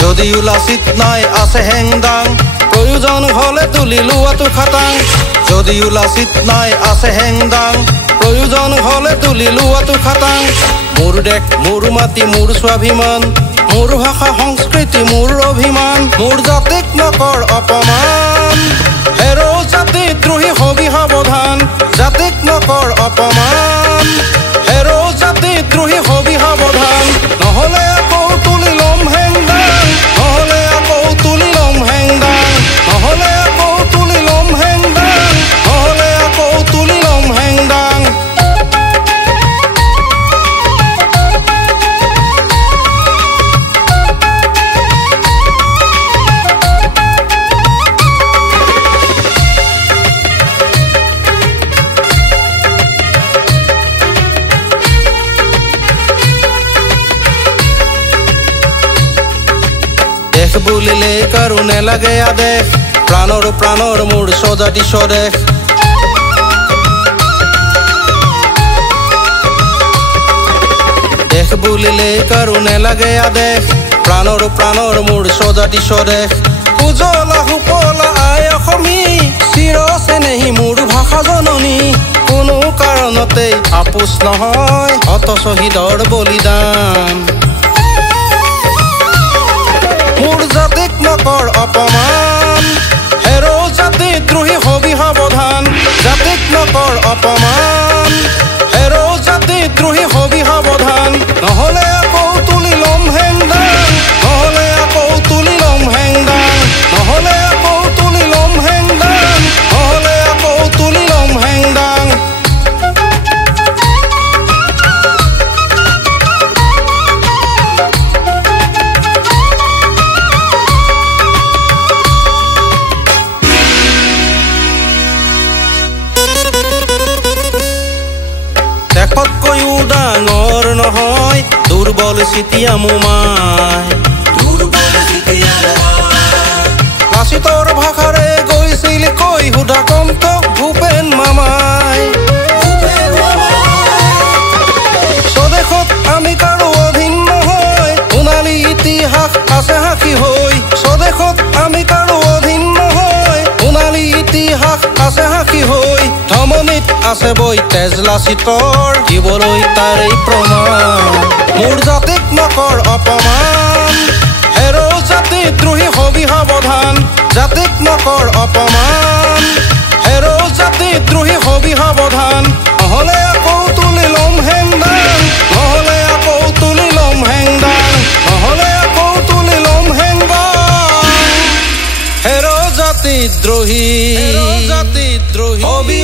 যদি উলাচিত নাই আছে হেংদাং প্ৰয়োজন হলে তুলি লোৱাটো খাটাং যদি উলাচিত নাই আছে হেংদাং প্ৰয়োজন হলে তুলি লোৱাটো খাটাং মোৰ দেশ মোৰ মাটি মোৰ স্বাভিমান মোৰ ভাষা সংস্কৃতি মোৰ অভিমান মোৰ জাতিক নকৰ অপমান হেৰো জাতি দ্ৰোহী হবি সাৱধান জাতিক নকৰ অপমান হেৰো জাতি দ্ৰোহী হবি সাৱধান নহলে আকৌ তুলি লম হেংদাং নহলে আকৌ তুলি লম হেংদাং নহলে আকৌ তুলি লম হেংদাং নহলে আকৌ তুলি লম হেংদাং দেশ বুলিলে কাৰো নেলাগে আদেশ প্ৰাণৰ প্ৰাণৰ মোৰ স্বজাতি স্বদেশ দেশ বুলিলে কাৰো নেলাগে আদেশ প্ৰাণৰ প্ৰাণৰ মোৰ স্বজাতি স্বদেশ উজলা সুফলা আই অসমী চিৰ চেনেহী মোৰ ভাষা জননী কোনো কাৰণতে আপোচ নহয় হত শ্বহীদৰ বলিদান মোৰ জাতিক নকৰ অপমান হেৰো জাতি দ্ৰোহী হবি সাৱধান জাতিক নকৰ অপমান হেৰো জাতি দ্ৰোহী হবি সাৱধান নহলে আকৌ তুলি লম হেংদাং নহলে আকৌ তুলি লম হেংদাং নহলে আকৌ তুলি লম হেংদাং নহলে আকৌ তুলি লম হেংদাং দেশতকৈও ডাঙৰ নহয় দুৰ্বল চিতিয়া মোমাই লাচিতৰ ভাষাৰে গৈছিল কৈ সুধা কন্ত ভূপেন মামাই স্বদেশত আমি কাৰো অধীন নহয় সোণালী ইতিহাস আছে সাক্ষী হৈ স্বদেশত আমি কাৰো অধীন নহয় সোণালী ইতিহাস আছে সাক্ষী হৈ ধমনীত আছে বৈ তেজ লাচিতৰ দিবলৈ তাৰেই প্ৰমাণ মোৰ জাতিক নকৰ অপমান হেৰো জাতি দ্ৰোহী হবি সাৱধান জাতিক নকৰ অপমান হেৰো জাতি দ্ৰোহী হবি সাৱধান নহলে আকৌ তুলি লম হেংদাং নহলে আকৌ তুলি লম হেংদাং নহলে আকৌ তুলি লম হেংদাং হেৰো জাতি দ্ৰোহী হবি